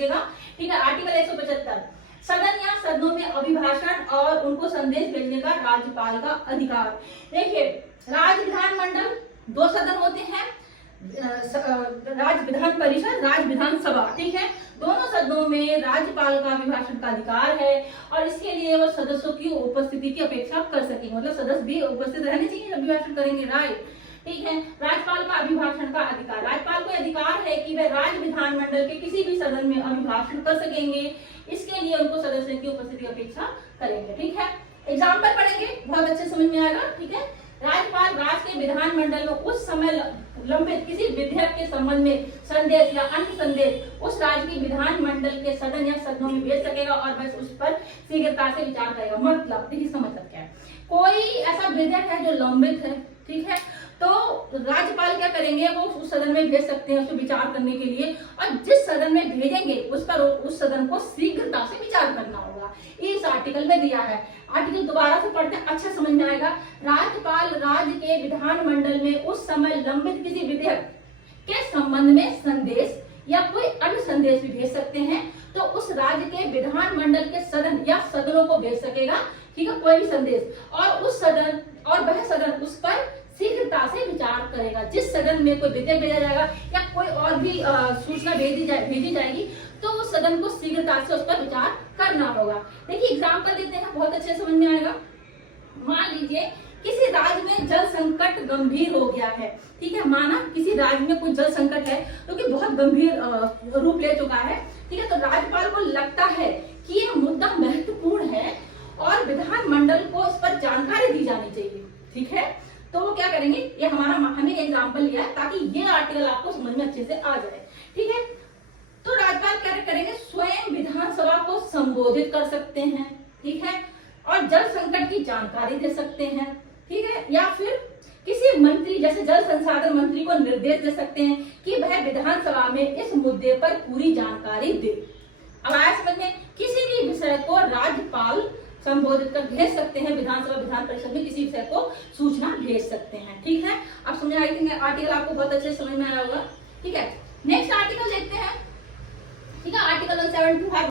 लीजिएगा। ठीक है, आर्टिकल 175 सदन या सदनों में अभिभाषण और उनको संदेश भेजने का राज्यपाल का अधिकार। देखिए, राज्य विधानमंडल 2 सदन होते हैं, राज्य विधान परिषद, राज्य विधानसभा। ठीक है, दोनों सदनों में राज्यपाल का अभिभाषण का अधिकार है और इसके लिए वो सदस्यों की उपस्थिति की अपेक्षा कर सकेंगे, मतलब सदस्य भी उपस्थित रहने चाहिए अभिभाषण करेंगे, राइट। ठीक है, राज्यपाल का अभिभाषण का अधिकार, राज्यपाल को अधिकार है कि वह राज्य विधानमंडल के किसी भी सदन में अभिभाषण कर सकेंगे, इसके लिए उनको सदस्यों की उपस्थिति की अपेक्षा करेंगे। ठीक है, एग्जाम्पल पढ़ेंगे, बहुत अच्छे समझ में आएगा। ठीक है, राज्यपाल राज्य के विधानमंडल में उस समय लंबित किसी विधेयक के संबंध में संदेश या अन्य संदेश उस राज्य के विधानमंडल के सदन या सदनों में भेज सकेगा और बस उस पर शीघ्रता से विचार करेगा। मतलब देखिए, इसका मतलब क्या है, कोई ऐसा विधेयक है जो लंबित है, ठीक है, तो राज्यपाल क्या करेंगे, वो उस सदन में भेज सकते हैं उसको विचार करने के लिए, और जिस सदन में भेजेंगे उस पर उस सदन को शीघ्रता से विचार करना होगा। इस आर्टिकल में दिया है। आर्टिकल दोबारा से पढ़ते हैं, अच्छा समझ में आएगा। राज्यपाल राज्य के विधानमंडल में उस समय लंबित किसी विधेयक के संबंध में संदेश या कोई अन्य संदेश भी भेज सकते हैं, तो उस राज्य के विधानमंडल के सदन या सदनों को भेज सकेगा। ठीक है, कोई भी संदेश, और उस सदन और वह सदन उस पर शीघ्रता से विचार करेगा। जिस सदन में कोई विधेयक भेजा जाएगा या कोई और भी सूचना भेजी जाएगी, तो उस सदन को शीघ्रता से उस पर विचार करना होगा। देखिए, एग्जाम्पल देते हैं, बहुत अच्छे समझ में आएगा। मान लीजिए किसी राज्य में जल संकट गंभीर हो गया है। ठीक है, माना किसी राज्य में कोई जल संकट है जो कि बहुत गंभीर रूप ले चुका है। ठीक है, तो राज्यपाल को लगता है कि यह मुद्दा महत्वपूर्ण है और विधानमंडल को इस पर जानकारी दी जानी चाहिए। ठीक है, तो वो क्या करेंगे, ये हमने एग्जाम्पल लिया है ताकि ये आर्टिकल आपको समझ में अच्छे से आ जाए। ठीक है, तो राज्यपाल क्या करेंगे, स्वयं विधानसभा को संबोधित कर सकते हैं। ठीक है, और जल संकट की जानकारी दे सकते हैं। ठीक है, या फिर किसी मंत्री जैसे जल संसाधन मंत्री को निर्देश दे सकते हैं कि वह विधानसभा में इस मुद्दे पर पूरी जानकारी दे। अब आया समझ में, किसी भी विषय को राज्यपाल संबोधित कर भेज सकते हैं, विधानसभा विधान परिषद में किसी विषय को सूचना भेज सकते हैं। ठीक है, अब समझ आई थी, आर्टिकल आपको बहुत अच्छे समझ में आया होगा। ठीक है, नेक्स्ट आर्टिकल देखते हैं। ठीक है, आर्टिकल 175